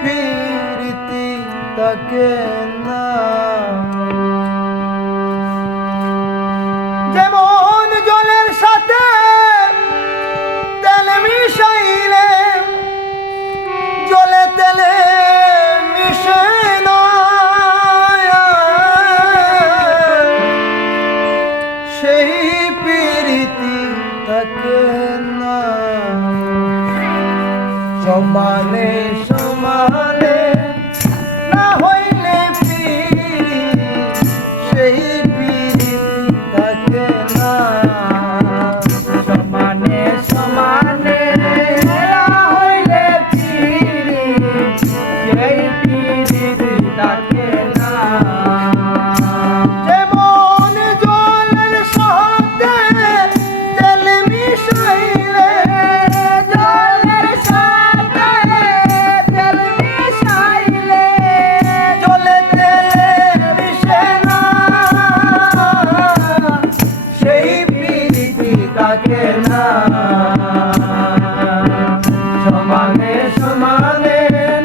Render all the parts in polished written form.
প্রীতি থাকে না। যেমন জলের সাথে তেল মিশাইলে জলে তেলে মিশে না, সেই প্রীতি থাকে না। সমানে সমানে না হইলে প্রীতি, সেই প্রীতি থাকে না। সমানে সমানে না হইলে প্রীতি, সেই প্রীতি থাকে না। যেমন জলের সাথে তেল মিশাইলে জলের সাথে তেল মিশাইলে জলে তেলে মিশে না, সেই প্রীতি থাকে না। সমানে সমানে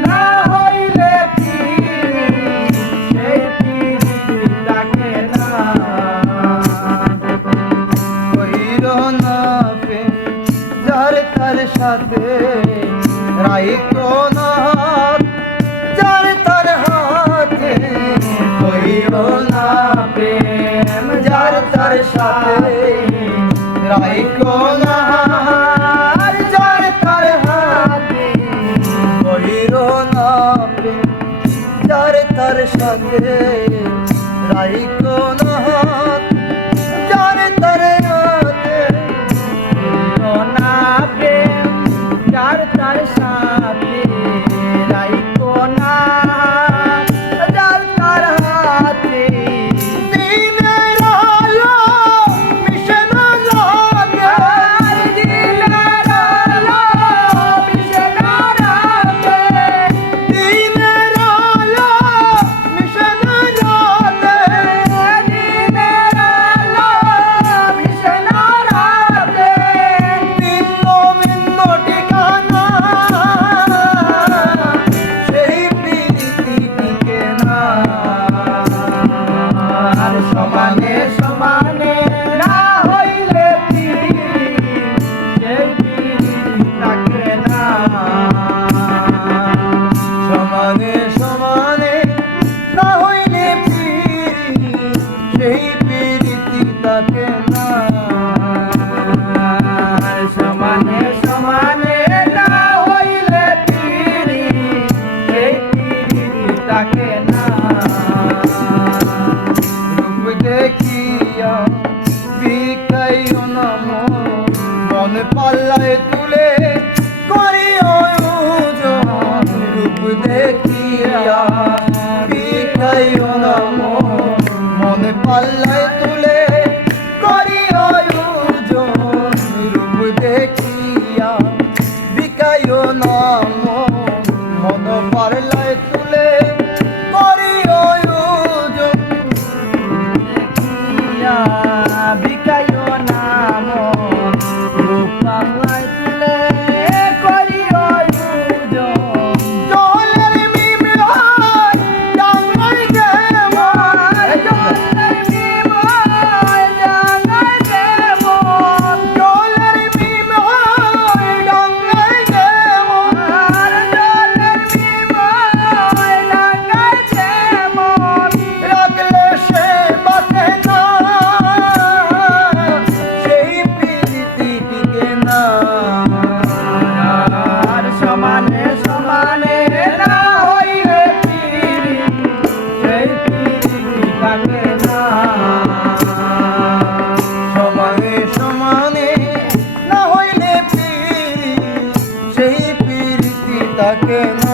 না হইলে প্রীতি, সেই প্রীতি থাকে না। কইর না প্রেম যার তার সাথে, রাইতো না যার তার হাতে। কইর না প্রেম যার তার সাথে, রাইতো না যার তার হাতে। কইর না প্রেম যার তার সাথে, রাইতো না যার তার হাতে। না প্রেম যার তার সাথে, রাইখো না যার তার হাতে। দিনের আলো মিশে না রাতে, আর দিনের আলো মিশে না রাতে। দিনের আলো মিশে না রাতে। দিনের আলো মিশে না রাতে। ভিন্ন ভিন্ন ঠিকানা, সেই প্রীতি টিকে না। আর সমানে সমানে না হইলে প্রীতি, সেই প্রীতি থাকে না। সমানে সমানে না হইলে প্রীতি, সেই প্রীতি থাকে না। আর সমানে সমানে না হইলে প্রীতি, সেই প্রীতি থাকে না। রূপ দেখিয়া বিকাইও না মন পাল্লায় তুলে করিও ওজন। রূপ দেখিয়া বিকাইও না মন পাল্লায় তুলে করিও ওজন। রূপ দেখিয়া বিকাইও না মন পাল্লায় তুলে করিও ওজন। দেখিয়া বিকাইও না মন, রূপ পাল্লায় তুলে করিও ওজন। জলের মিম হয় ডাঙায় যেমন, জলের বিময় জানায় যেমন, জলের মিম হয় ডাঙায় যেমন। আর জলের বিময় জানায় যেমন। রাখলে সে বাঁচে না, সেই প্রীতি টিকে না। আর সমানে সমানে না হইলে প্রীতি, সেই প্রীতি থাকে না। সমানে সমানে না হইলে প্রীতি, সেই প্রীতি থাকে না।